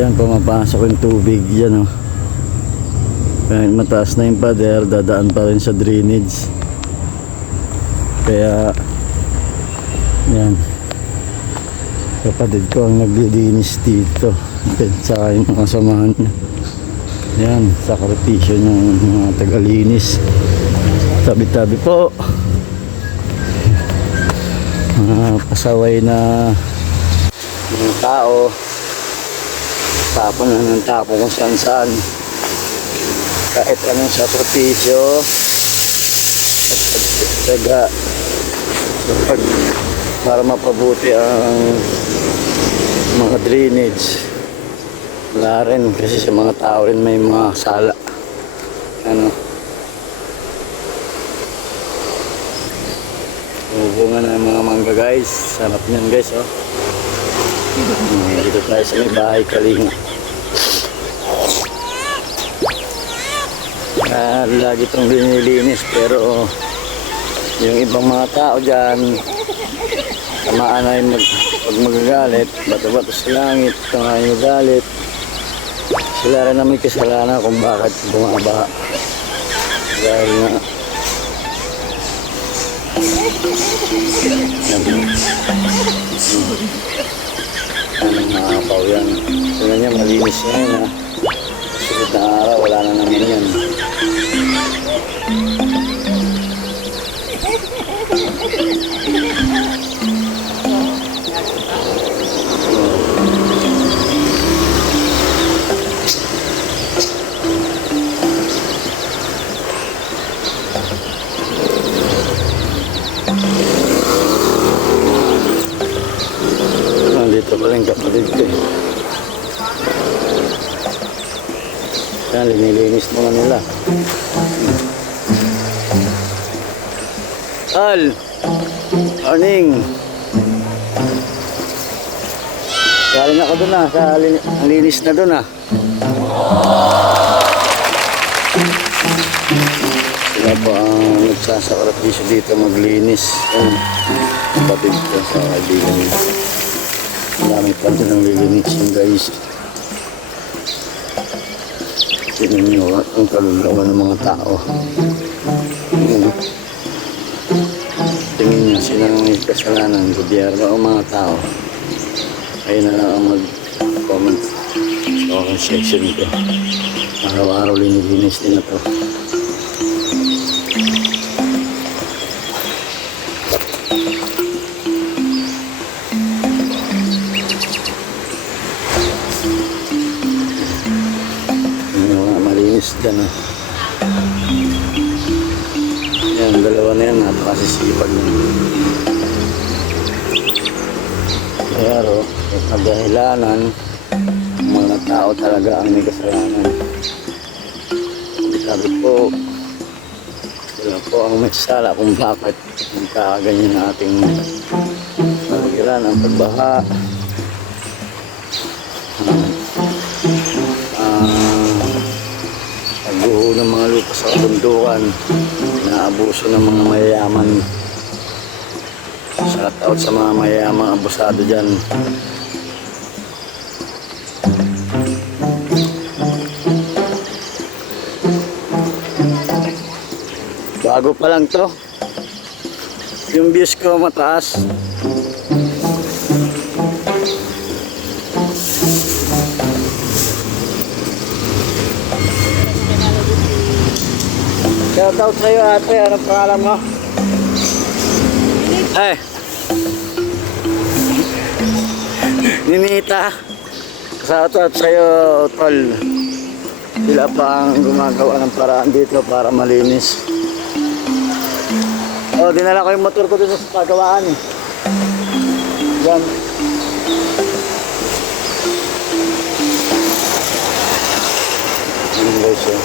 Diyan pumapasok yung tubig dyan, oh. Kahit mataas na yung pader, dadaan pa rin sa drainage. Kaya yan, kapatid ko ang naglilinis dito. Saka yung mga samahan niya. Yan, sakripisyo ng mga tagalinis. Tabi-tabi po. Mga pasaway na mga tao, tapon na ng tapo kung saan saan. Kahit anong sakripisyo at pagtaga para mapabuti ang mga drainage. Wala rin kasi sa mga tao rin may mga sala. Ano, hubungan ng mga mangga guys. Sarap niyan guys, oh. Dito tayo sa may bahay Kalinga. Lagi itong linilinis, pero yung ibang mga tao dyan, tamaan na yung pag magagalit, bato-bato sa langit, tamaan yung magalit. Sila rin na may kasalanan kung bakit bumabaha. Dahil nga nakapaw yan. Tingnan niya, malinis na yun, ha. Sunod na araw, wala na naman yan. Dito pala yung kapatid ko, eh. Yan, linilinis muna nila. Al! Morning! Galing ako dun, sa linis na dun, Sila po ang nagsasakripisyo dito maglinis. Kapatid ko sa kaibigan nila. Dami pa din ang lilinisin guys. Tingnan nyo ang kaluluwa ng mga tao. Tingin nyo silang may kasalanan, gobyerno o mga tao. Ayun na lang ang mag-comment sa comment section ko. Araw-araw linilinis din na to. Dyan, yan, dalawa na yan, napakasisipag na. Pero nagdahilanan, mga tao talaga ang may kasalanan. Sabi po, sila po ang may sala kung bakit nagkakaganyan na ating paligiran, ang pagbaha. Pagbuho ng mga lupa sa kabundukan, inaabuso ng mga mayayaman. Shout out sa mga mayayamang abusado dyan. Bago pa lang to, yung views ko mataas. Shoutout sa'yo ate, anong pangalan mo? Ay! Ninita! Shoutout sa'yo, tol. Sila pa ang gumagawa ng paraan dito para malinis. Oh, dinala ko yung motor ko dito sa pagawaan, eh. Yan. Yan guys, eh.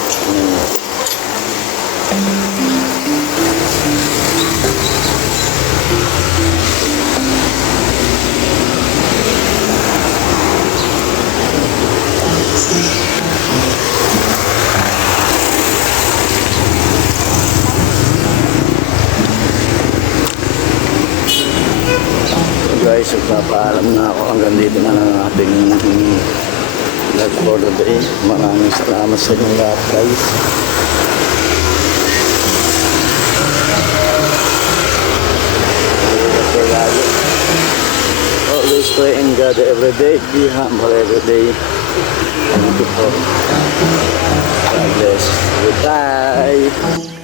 Guys, magpapaalam na ako. Hanggang dito na lang ating Not for the day. Maraming salamat sa inyong lahat, guys. Always pray in God every day. Be humble every day. Thank you po. God bless. Goodbye.